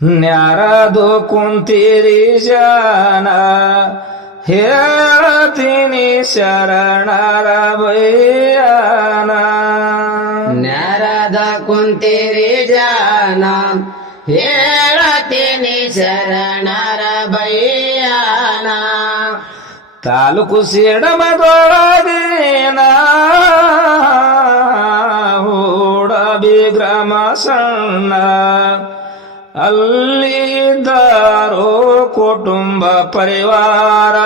ನ್ಯಾರದು ಕುಂತೀರಿ ಜಾನ ಹೇಳ್ತೀನಿ ಶರಣರ ಬಯ್ಯಾನ. ನ್ಯಾರದ ಕುಂತಿರಿ ಜಾನ ಹೇಳತೀನಿ ಶರಣರ ಬಯ್ಯಾನ. ತಾಲೂಕು ಸಿಡಮದೊಳಗಿನ ಹೂಡಬಿ ಗ್ರಾಮ ಸಣ್ಣ, ಅಲ್ಲಿದ್ದಾರೋ ಕುಟುಂಬ ಪರಿವಾರ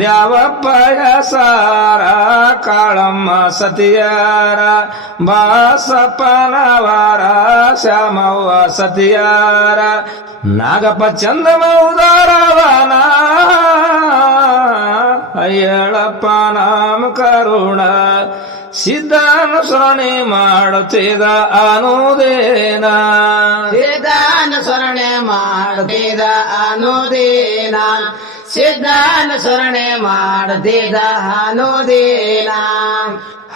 ದ್ಯಾವಪ್ಪ ಸಾರ ಕಾಳಮ್ಮ ಸತಿಯಾರ ಬಾಸಪ್ಪನವರ ಶ್ಯಾಮವ್ವ ಸತಿಯಾರ ನಾಗಪ್ಪ ಚಂದಮ ಉದಾರವನ ಅಯ್ಯಳಪ್ಪ ನಾಮ ಕರುಣ ಸಿದ್ಧಾನುಸರಣೆ ಮಾಡುತ್ತಿದ ಅನುದೇನ. ಸಿದ್ಧಾನುಸರಣೆ ಮಾಡುತ್ತಿದ ಅನುದೇನ. ಸಿದ್ಧಾನುಸರಣೆ ಮಾಡುತ್ತಿದ ಅನುದೇನ.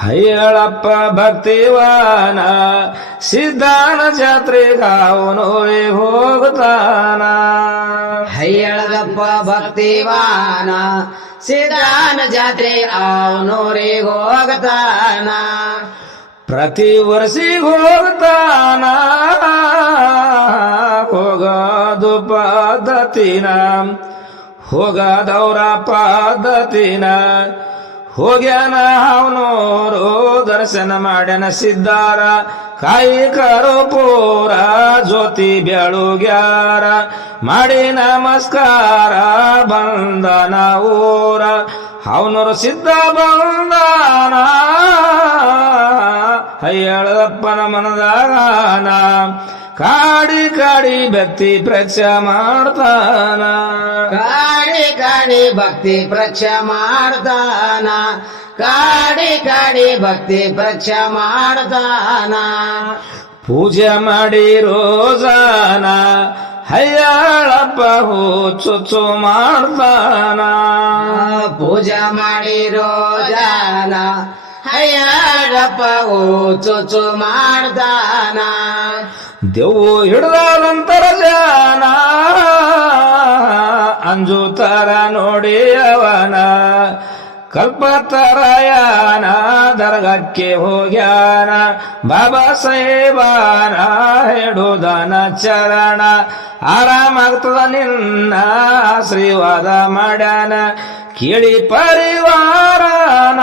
ಅಯ್ಯಳಪ್ಪ ಭಕ್ತಿವಾನ ಸಿದ್ಧಾನ ಜಾತ್ರೆಗಾವನು ಹೋಗುತ್ತಾನ. ಹಯ್ಯಳದಪ್ಪ ಭಕ್ತಿವಾನ ಸಿದ್ಧಾನ ಜಾತ್ರೆ ಅವನೂರಿಗೆ ಹೋಗತಾನ. ಪ್ರತಿ ವರ್ಷಿಗೆ ಹೋಗ್ತಾನ ಹೋಗೋದು ಪದ್ಧತಿನ, ಹೋಗದವ್ರ ಪದ್ಧತಿನ. ಹೋಗ್ಯಾನ ಅವನೋರು ದರ್ಶನ ಮಾಡ್ಯಾನ ಸಿದ್ಧಾರ ಕಾಯಿ ಕರುಪೂರ ಜ್ಯೋತಿ ಬೆಳುಗ್ಯಾರ ಮಾಡಿ ನಮಸ್ಕಾರ ಬಂದನ ಊರ ಅವನೂರು ಸಿದ್ಧ ಬಂದನ ಅಯ್ಯಳಪ್ಪನ ಮನದಾಗನ ಕಾಡಿ ಕಾಡಿ ಭಕ್ತಿ ಪ್ರಕ್ಷ ಮಾಡ್ತಾನ. ಕಾಡಿ ಕಾಡಿ ಭಕ್ತಿ ಪ್ರಕ್ಷ ಮಾಡ್ತಾನ. ಕಾಡಿ ಕಾಡಿ ಭಕ್ತಿ ಪ್ರಕ್ಷ ಮಾಡ್ತಾನ. ಪೂಜೆ ಮಾಡಿ ರೋಜಾನ ಅಯ್ಯಳಪ್ಪ ಚುಚ್ಚು ಮಾಡ್ತಾನ. ಪೂಜೆ ಮಾಡಿ ರೋಜಾನ ಅಯ್ಯಳಪ್ಪ ಚುಚ್ಚು ಮಾಡ್ತಾನ. ದೇವು ಹಿಡ್ದಾದಂತರ ಜಾನ ಅಂಜುತರ ನೋಡಿ ಅವನ ಕಲ್ಪತರಾಯನ ದರ್ಗಕ್ಕೆ ಹೋಗ್ಯಾನ. ಬಾಬಾ ಸಾಹೇಬನ ಹಿಡುದನ ಚರಣ ಆರಾಮಾಗ್ತದ ನಿನ್ನ ಆಶೀರ್ವಾದ ಮಾಡ್ಯಾನ. ಕೇಳಿ ಪರಿವಾರನ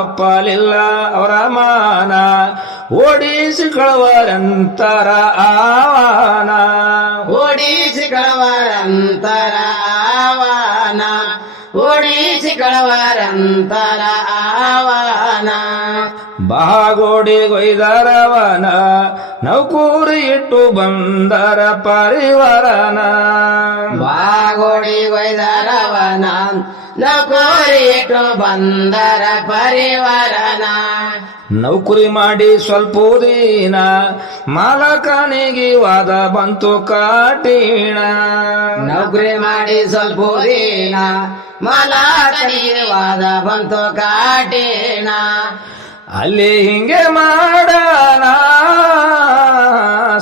ಒಪ್ಪಲಿಲ್ಲ ಅವರ ಮಾನ ಓಡಿಸಿ ಕಳವರಂತರ ಆವಾನ. ಓಡಿಸಿ ಕಳವರಂತರ ಆವಾನ. ಓಡಿಸಿ ಕಳವರಂತರ ಆವಾನ. ಬಾಗೋಡಿ ಕೊಯ್ದರವನ ನೌಕೂರಿ ಇಟ್ಟು ಬಂದರ ಪರಿವಾರನ. ಬಾಗೋಡಿ ಕೊಯ್ದರವನ ನೌಕೂರಿ ಇಟ್ಟು ಬಂದರ ಪರಿವಾರನ. ನೌಕರಿ ಮಾಡಿ ಸ್ವಲ್ಪ ದಿನ ಮಾಲಕನಿಗೆ ವಾದ ಬಂತು ಕಾಟಿಣ. ನೌಕರಿ ಮಾಡಿ ಸ್ವಲ್ಪ ದಿನ ಮಾಲಕನಿಗೆ ವಾದ ಬಂತು ಕಾಟಿಣ. ಅಲ್ಲಿ ಹಿಂಗೆ ಮಾಡನ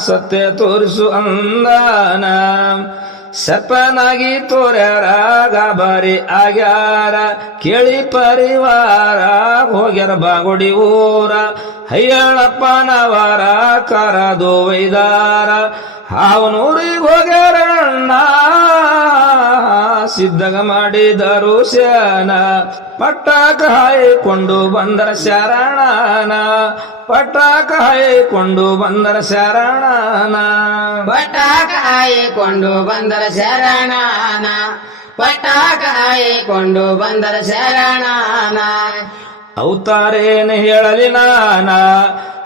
ಸತ್ಯ ತೋರಿಸು ಅಂದಾನ. ಸಪನಾಗಿ ತೋರ್ಯಾರ ಗಾಬರಿ ಆಗ್ಯಾರ ಕೇಳಿ ಪರಿವಾರ ಹೋಗ್ಯಾರ ಬಾಗೋಡಿ ಊರ. ಅಯ್ಯಳಪ್ಪನವರ ಕರದು ಒಯ್ದಾರ ಅವನೂರಿಗೆ ಹೋಗ್ಯಾರಣ್ಣ ಸಿದ್ಧಗ ಮಾಡಿದರು ಶಾನ. ಪಟ್ಟಕ ಹಾಯಿಕೊಂಡು ಬಂದರ ಶರಣನ. ಪಟ್ಟಕ ಹಾಯಿಕೊಂಡು ಬಂದರ ಶರಣನ. ಪಟಾಕ ಹಾಯಿಕೊಂಡು ಬಂದರ ಶರಣನ. ಪಟಾಕ ಹಾಯಿಕೊಂಡು ಬಂದರ ಶರಣನ. ಅವತಾರೇನು ಹೇಳಲಿ ನಾನ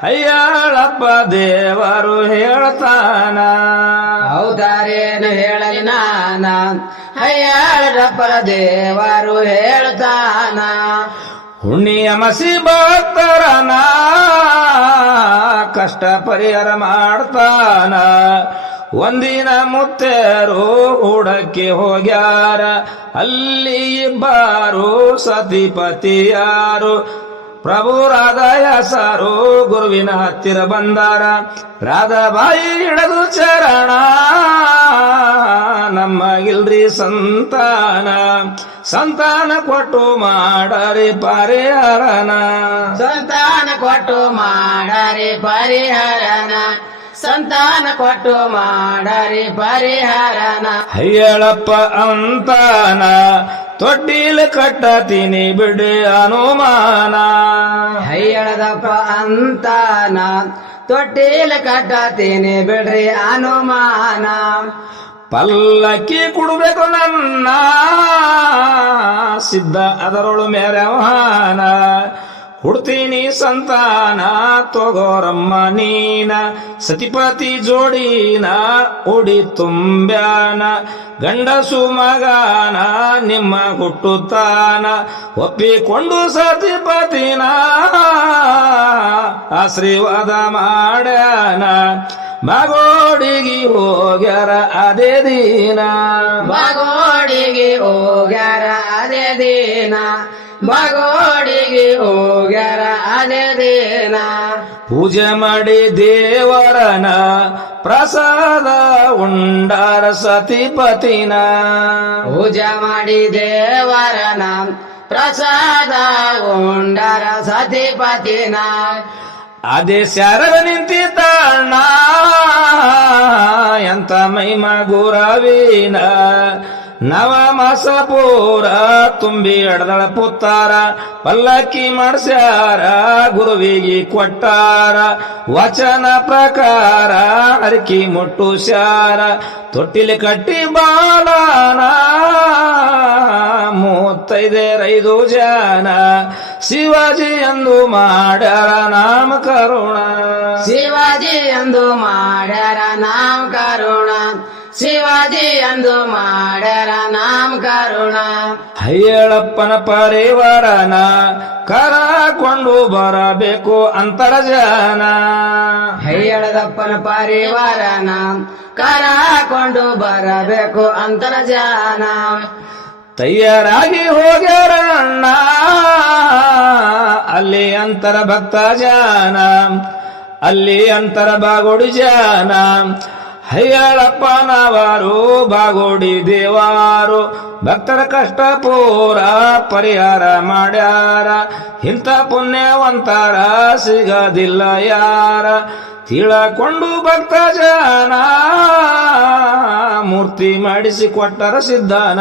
ಅಯ್ಯಳಪ್ಪ ದೇವರು ಹೇಳ್ತಾನ. ಅವತಾರೇನು ಹೇಳಲಿ ನಾನ ಅಯ್ಯಳಪ್ಪ ದೇವರು ಹೇಳ್ತಾನ. ಹುಣ್ಣಿಯ ಮಸಿ ಭಕ್ತರನ ಕಷ್ಟ ಪರಿಹಾರ ಮಾಡ್ತಾನ. ಒಂದಿನ ಮುತ್ತೇರು ಹೂಡಕ್ಕೆ ಹೋಗ್ಯಾರ ಅಲ್ಲಿ ಇಬ್ಬರು ಸತಿಪತಿಯಾರು ಪ್ರಭು ರಾಧಾಯ ಸಾರು ಗುರುವಿನ ಹತ್ತಿರ ಬಂದಾರ ರಾಧಾಬಾಯಿ ಹಿಡಿದು ಚರಣ ನಮ್ಮಗಿಲ್ರಿ ಸಂತಾನ ಸಂತಾನ ಕೊಟ್ಟು ಮಾಡರಿ ಪರಿಹರಣ ಸಂತಾನ ಕೊಟ್ಟು ಮಾಡರಿ ಪರಿಹರಣ ಸಂತಾನ ಕೊಟ್ಟು ಮಾಡರಿ ಪರಿಹರಣ ಹಯ್ಯಳಪ್ಪ ಅಂತಾನ ತೊಟ್ಟಿಲ್ ಕಟ್ಟತೀನಿ ಬಿಡಿ ಅನುಮಾನ ಹಯ್ಯಳದಪ್ಪ ಅಂತಾನ ತೊಟ್ಟಿಲ ಕಟ್ಟತೀನಿ ಬಿಡ್ರಿ ಅನುಮಾನ ಪಲ್ಲಕ್ಕಿ ಕುಡ್ಬೇಕು ನನ್ನ ಸಿದ್ಧ ಅದರೊಳು ಮೆರವಹಾನ ಹುಡ್ತೀನಿ ಸಂತಾನ ತಗೋರಮ್ಮ ನೀನ ಸತಿಪತಿ ಜೋಡಿನ ಉಡಿ ತುಂಬ್ಯಾನ ಗಂಡಸು ಮಗಾನ ನಿಮ್ಮ ಹುಟ್ಟುತ್ತಾನ ಒಪ್ಪಿಕೊಂಡು ಸತಿಪತಿನ ಆಶೀರ್ವಾದ ಮಾಡ್ಯಾನ ಬಾಗೋಡಿಗೆ ಹೋಗ್ಯಾರ ಅದೇ ದಿನ ಬಾಗೋಡಿಗೆ ಹೋಗ್ಯಾರ ಅದೇ ದಿನ ಬಾಗೋಡಿಗೆ ಹೋಗ್ಯಾರ ಅದೇ ದಿನ ಪೂಜೆ ಮಾಡಿ ದೇವರನ ಪ್ರಸಾದ ಉಂಡಾರ ಸತಿಪತಿನ ಪೂಜೆ ಮಾಡಿ ದೇವರನ ಪ್ರಸಾದ ಉಂಡರ ಸತಿಪತಿನ ಅದೇ ಸ್ಯಾರಗ ನಿಂತಿದ್ದಾಣ ಎಂತ ಮೈಮ ಗುರವೀನ ನವ ಮಾಸ ಪೂರ ತುಂಬಿ ಎಡದಳ ಪುತ್ತಾರ ಪಲ್ಲಕ್ಕಿ ಮಾಡ್ಸ್ಯಾರ ಗುರುವಿಗೆ ಕೊಟ್ಟಾರ ವಚನ ಪ್ರಕಾರ ಅರ್ಕಿ ಮುಟ್ಟುಸ್ಯಾರ ತೊಟ್ಟಿಲಿ ಕಟ್ಟಿ ಬಾಲನ 35 ಜನ ಶಿವಾಜಿ ಎಂದು ಮಾಡ್ಯಾರ ನಾಮಕರುಣ ಶಿವಾಜಿ ಎಂದು ಮಾಡ್ಯಾರ ನಾಮಕರುಣ ಶಿವಾಜಿ ಎಂದು ಮಾಡ್ಯಾರ ನಾಮಕರುಣ ಹಯ್ಯಳಪ್ಪನ ಪರಿವಾರನ ಕರಕೊಂಡು ಬರಬೇಕು ಅಂತರ ಜನ ಹಯ್ಯಳದಪ್ಪನ ಪರಿವಾರನ ಕರಕೊಂಡು ಬರಬೇಕು ಅಂತರ ಜನ ತಯಾರಾಗಿ ಹೋಗ್ಯಾರ ಅಣ್ಣ ಅಲ್ಲಿ ಅಂತರ ಭಕ್ತ ಜನ ಅಲ್ಲಿ ಅಂತರ ಬಾಗೋಡಿ ಜನ ಹಯ್ಯಳಪ್ಪನವರು ಬಾಗೋಡಿ ದೇವಾರು ಭಕ್ತರ ಕಷ್ಟ ಪೂರ ಪರಿಹಾರ ಮಾಡ್ಯಾರ ಇಂಥ ಪುಣ್ಯವಂತರ ಸಿಗದಿಲ್ಲ ಯಾರ ತಿಳಕೊಂಡು ಭಕ್ತ ಜನ ಮೂರ್ತಿ ಮಾಡಿಸಿ ಕೊಟ್ಟರ ಸಿದ್ಧನ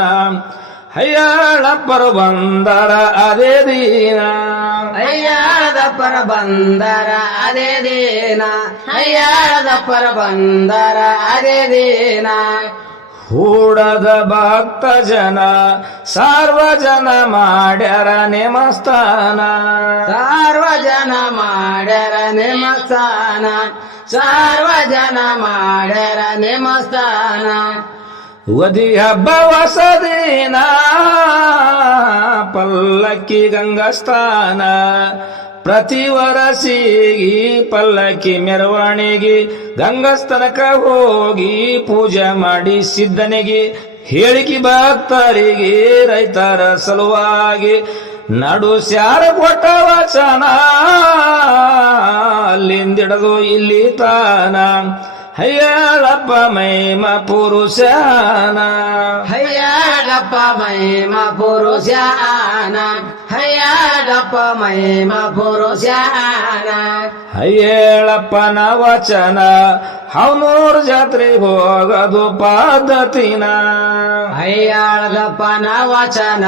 ಹಯ್ಯಳಪ್ಪರು ಬಂದರ ಅದೇ ದಿನ ಹಯ್ಯಾಳದಪ್ಪರ ಬಂದರ ಅದೇ ದಿನ ಹಯ್ಯಾಳದಪ್ಪರ ಬಂದರ ಅದೇ ದಿನ ಹೂಡದ ಭಕ್ತ ಜನ ಸಾರ್ವಜನ ಮಾಡ್ಯಾರ ನೇಮಸ್ಥಾನ ಸಾರ್ವಜನ ಮಾಡ್ಯಾರ ನೇಮಸ್ಥಾನ ಸಾರ್ವಜನ ಮಾಡ್ಯಾರ ನೇಮಸ್ಥಾನ ವದಿ ಹಬ್ಬ ಹೊಸದಿನ ಪಲ್ಲಕ್ಕಿ ಗಂಗಸ್ಥಾನ ಪ್ರತಿ ವರಸಿಗಿ ಪಲ್ಲಕ್ಕಿ ಮೆರವಣಿಗೆ ಗಂಗಸ್ಥಾನಕ ಹೋಗಿ ಪೂಜೆ ಮಾಡಿ ಸಿದ್ಧನಿಗೆ ಹೇಳಿಕೆ ಭಕ್ತರಿಗೆ ರೈತರ ಸಲುವಾಗಿ ನಡು ಸ್ಯಾರ ಕೊಟ್ಟ ವಚನ ಅಲ್ಲಿಂದಿಡದು ಇಲ್ಲಿ ತಾನ ಹಯ್ಯಳಪ್ಪ ಮೈಮ ಪುರುಷನ ಹಯ್ಯಾಳಪ್ಪ ಮೈಮ ಪುರುಷನ ಹಯ್ಯಾಳಪ್ಪ ಮೈಮ ಪುರುಷನ ಹಯ್ಯಳಪ್ಪನ ವಚನ ಹವನೂರು ಜಾತ್ರೆಗೆ ಹೋಗೋದು ಪದ್ಧತಿನ ಹಯ್ಯಾಳದಪ್ಪನ ವಚನ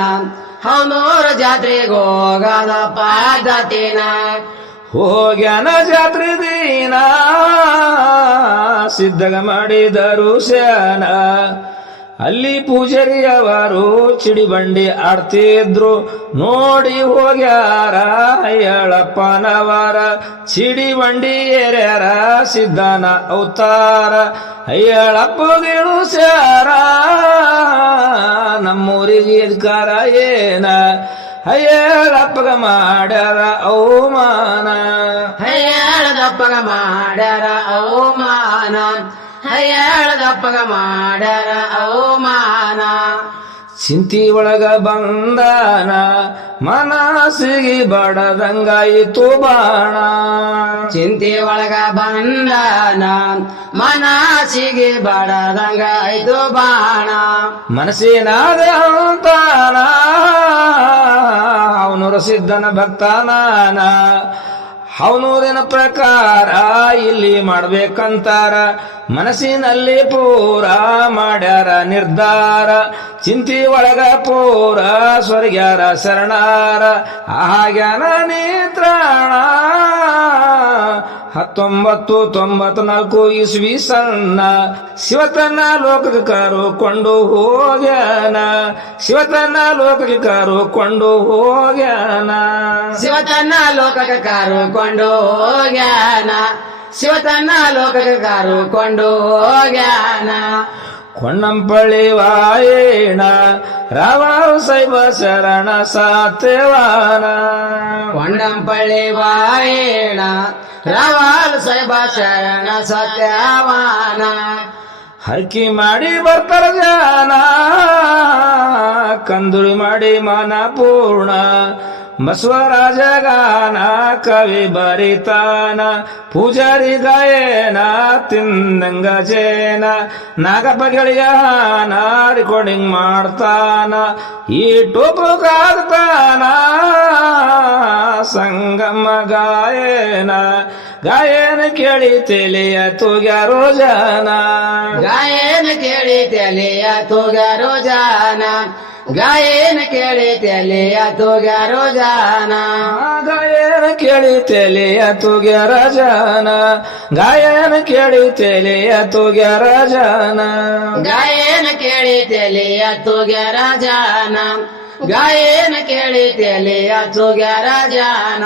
ಹವನೂರು ಜಾತ್ರೆಗೆ ಹೋಗದ ಪದ್ಧತಿನ ಹೋಗ್ಯಾನ ಜಾತ್ರೆ ದಿನ ಸಿದ್ಧಗ ಮಾಡಿದರು ಶಾನ ಅಲ್ಲಿ ಪೂಜಾರಿಯವರು ಚಿಡಿಬಂಡಿ ಆಡ್ತಿದ್ರು ನೋಡಿ ಹೋಗ್ಯಾರ ಹಯ್ಯಳಪ್ಪನವರ ಚಿಡಿಬಂಡಿ ಏರ್ಯಾರ ಸಿದ್ಧನ ಅವತಾರ ಹಯ್ಯಳಪ್ಪಗಿಳು ಸ್ಯಾರ ನಮ್ಮೂರಿಗೆ ಅಧಿಕಾರ ಏನ ಹಯ್ಯಳಪ್ಪಗ ಮಾಡ್ಯಾರ ಅವಮಾನ ಹಯ್ಯಾಳದಪ್ಪಗ ಮಾಡ್ಯಾರ ಅವಮಾನ ಹಯ್ಯಾಳದಪ್ಪಗ ಮಾಡ್ಯಾರ ಅವಮಾನ ಚಿಂತಿ ಒಳಗ ಬಂದಾನ ಮನಸ್ಸಿಗೆ ಬಡದಂಗಾಯಿತು ಬಾಣ ಚಿಂತೆ ಒಳಗ ಬಂದಾನ ಮನಸ್ಸಿಗೆ ಬಡದಂಗಾಯ್ತು ಬಾಣ ಮನಸ್ಸಿನಾದ ಅಂತಾನ ಅವನೂರ ಸಿದ್ಧನ ಭಕ್ತನಾನ ಅವನೂರಿನ ಪ್ರಕಾರ ಇಲ್ಲಿ ಮಾಡ್ಬೇಕಂತಾರ ಮನಸ್ಸಿನಲ್ಲಿ ಪೂರ ಮಾಡ್ಯಾರ ನಿರ್ಧಾರ ಚಿಂತಿ ಒಳಗ ಪೂರ ಸ್ವರ್ಗ್ಯಾರ ಶರಣಾರ ಹಾಗ್ಯಾನ ನೇತ್ರಾಣ 1994 ಇಸ್ವಿ ಸಣ್ಣ ಶಿವತನ ಲೋಕಕ್ಕೆ ಕರುಕೊಂಡು ಹೋಗ್ಯಾನ ಶಿವತನ ಲೋಕಕ್ಕೆ ಕರುಕೊಂಡು ಹೋಗ್ಯಾನ ಶಿವತನ ಲೋಕಕ್ಕೆ ಕರುಕೊಂಡು ಹೋಗ್ಯಾನ ಶಿವತನ ಲೋಕಕ್ಕೆ ಕರುಕೊಂಡು ಹೋಗ್ಯಾನ ಕೊಂಡಂಪಳ್ಳಿ ವಾಯೇಣ ರಾವ ಸೈಬ ಶರಣ ಸಾತ್ಯವಾನ ಕೊಂಡಂಪಳ್ಳಿ ವಾಯೇಣ ರಾವಾಲ್ ಸಾಹೇಬ ಶರಣ ಸತ್ಯವಾನ ಹರಕಿ ಮಾಡಿ ಬರ್ತಾರ ಜಾನ ಕಂದುಳಿ ಮಾಡಿ ಮನ ಪೂರ್ಣ ಬಸವರಾಜ ಗಾನ ಕವಿ ಬರಿತಾನ ಪೂಜಾರಿ ಗಾಯನ ತಿಂದಂಗ ಜೇನ ನಾಗಪ್ಪಗಳಿಗೆ ಹಾನ ರೆಕಾರ್ಡಿಂಗ್ ಮಾಡ್ತಾನ ಈ ಟೋಪು ಕಾಗ್ತಾನ ಸಂಗಮ ಗಾಯನ ಗಾಯನ ಕೇಳಿ ತೆಲಿಯ ತುಗ್ಯಾರೋ ಜನ ಗಾಯನ ಕೇಳಿ ತೆಲಿಯ ತುಗ್ಯಾರೋ ಜನ ಗಾಯನ ಕೇಳಿ ತೆಲಿಯ ತುಗ್ಯಾರೋ ಜನ ಗಾಯನ ಕೇಳಿ ತೆಲಿಯ ತುಗ್ಯಾರ ಜನ ಗಾಯನ ಕೇಳಿ ತೆಲಿಯ ತುಗ್ಯಾರ ಜನ ಗಾಯನ ಕೇಳಿ ತೆಲಿಯ ತುಗ್ಯಾರ ಜನ ಗಾಯನ ಕೇಳಿ ತೆಲಿಯ ತುಗ್ಯಾರ ಜನ